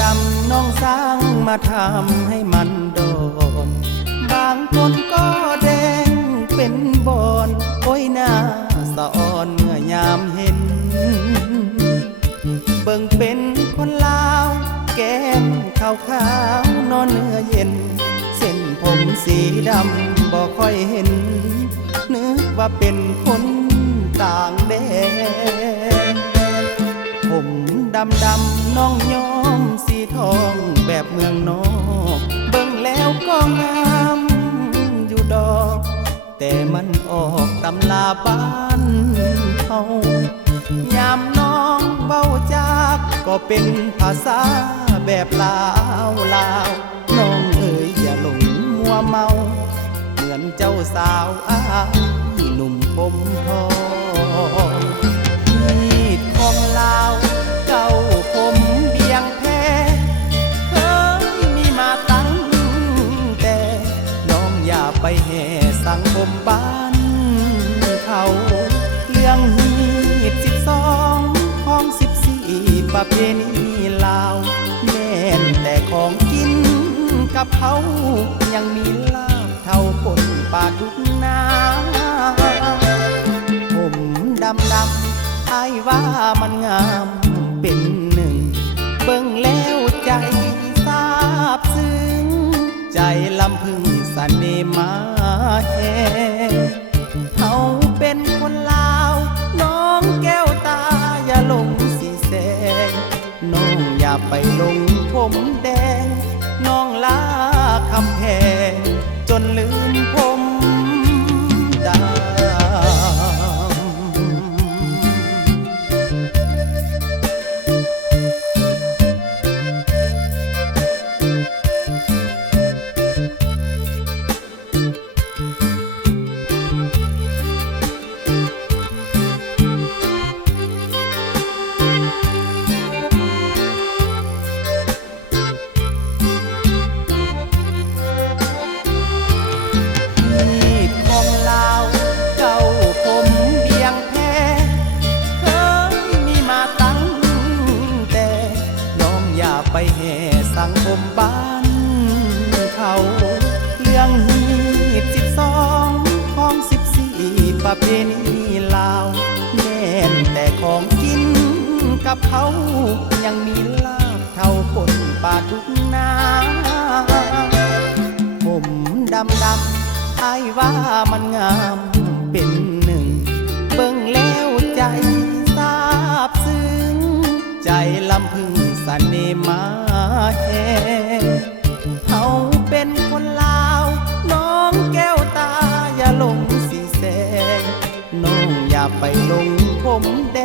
ดำน้องสร้างมาทำให้มันโดนบางคนก็แดงเป็นบอนโอ้ยหน้าสะอ่อนเมื่อยามเห็นเบิ่งเป็นคนลาวแก้มขาวนอนเนื้อเย็นเส้นผมสีดำบ่ค่อยเห็นนึกว่าเป็นคนต่างแดนผมดำน้องย้อมสีทองแบบเมืองนอกเบิ่งแล้วก็งามอยู่ดอกแต่มันออกตำลาบ้านเขายามน้องเบ้าจากก็เป็นภาษาแบบลาวน้องเอ๋ยอย่าหลงมัวเมาเหมือนเจ้าสาวหนุ่มผมทองมีดของลาวเก่าผมเบียงแพ้เคยมีมาตั้งแต่น้องอย่าไปแห่สังคมบ้านเขาเรื่องฮีด12ของ14ประเพณีลาวแม่นแต่ของกินกับเขายังมีลาบเท่าคนป่าทุกนาผมดำอ้ายว่ามันงามเป็นหนึ่งเบิ่งแล้วใจซาบซึ้งใจลำพึงเสน่ห์มาแห่เขาเป็นคนลาวน้องแก้วตาอย่าหลงสีแสงน้องอย่าไปหลงผมแดงน้องลาคำแพงจนลืมผมดำไปแห่สังคมบ้านเขาเรื่องฮีด12ของ14ประเพณีลาวแม่นแต่ของกินกับเขายังมีลาบเท่าคนป่าทุกนาผมดำอ้ายว่ามันงามเป็นหนึ่งเบิ่งแล้วใจซาบซึ้งใจลำพึงเสน่ห์มาแห่เขาเป็นคนลาวน้องแก้วตาอย่าหลงสีแสงน้องอย่าไปหลงผมแด